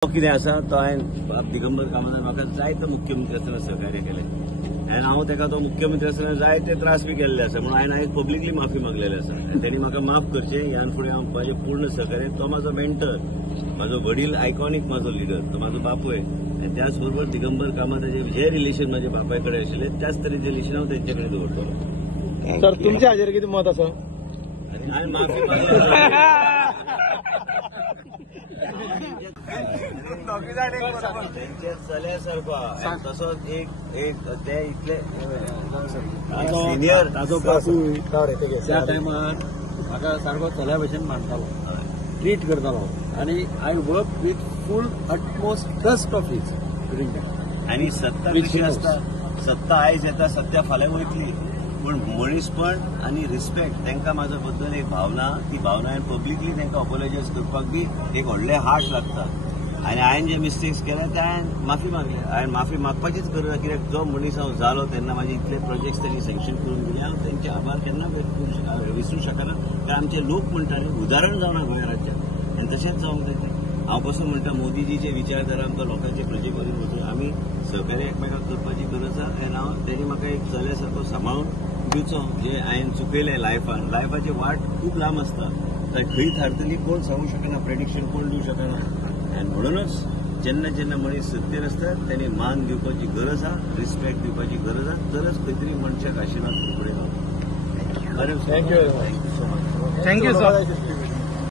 कितें आसा तो हांवें दिगंबर कामतान म्हाका जायतो मुख्यमंत्री आसतना सहकार्य केलें आनी हांव ताका तो मुख्यमंत्री आसतना जायते त्रास बी केल्ले आसा म्हणून हांवें आयज पब्लिकली माफी मागलेली आसा तांणी म्हाका माफ करचें ह्यान फुडें हांव म्हजें पूर्ण सहकार्य तो म्हाजो मेंटर म्हाजो वडील आयकॉनीक म्हाजो लिडर तो म्हाजो बापूय आनी त्याच बरोबर दिगंबर कामताचे जे रिलेशन म्हाज्या बापाय कडेन आशिल्ले त्याच तरेचें रिलेशन हांव तेंचे कडेन दवरतलो। सर तुमच्या हाजेर कितें मत आसा? आनी हांवें माफी मागली तेंचे चल्यासारको तसोच एक ते इतले सिनियर ताजो बापू त्या टायमार म्हाका सारको चल्या भशेन मानतालो, ट्रीट करतालो आनी I work with full utmost trust of his during that. आणि सत्ता कशी असता, सत्ता आयज येता सत्या फाल्यां वयतली पण मनीसपण आनी रिस्पेक्ट तांकां म्हाज्या बद्दल एक भावना ती भावना हांवें पब्लिकली तांकां अपोलोजायज करपाक बी एक व्हडलें हार्ट लागता आनी हांवें जे मिस्टेक्स केले ते हांवें माफी मागली। हांवें माफी मागपाचीच गरज आसा कित्याक जो मनीस हांव जालो तेन्ना म्हाजे इतले प्रोजेक्ट्स तांणी सँक्शन करून दिले हांव तेंचे आभार केन्ना विसरूंक शकना। ते आमचे लोक म्हणटाले उदाहरण जावना गोंय राज्यात आनी तशेंच जावंक जाय तें। हांव पसून म्हणटा मोदीजीचे विचारधारा आमकां लोकांचे प्रजे करून वचून आमी सहकार्य एकमेकाक करपाची गरज आसा आनी हांव तांणी म्हाका एक चल्या सारको सांबाळून दिवचो जे हांवें चुकयलें लायफाची वाट खूब लांब आसता खंय थारतली कोण सांगूंक शकना, प्रेडिक्शन कोण दिवंक शकना आनी म्हणूनच जेन्ना जेन्ना मनीस सत्तेर आसता तांणी मान दिवपाची गरज आसा, रिस्पेक्ट दिवपाची गरज आसा तरच खंय तरी मनशाक आशिर्वाद फुडें गावता। Thank you thank you so much. Thank you sir.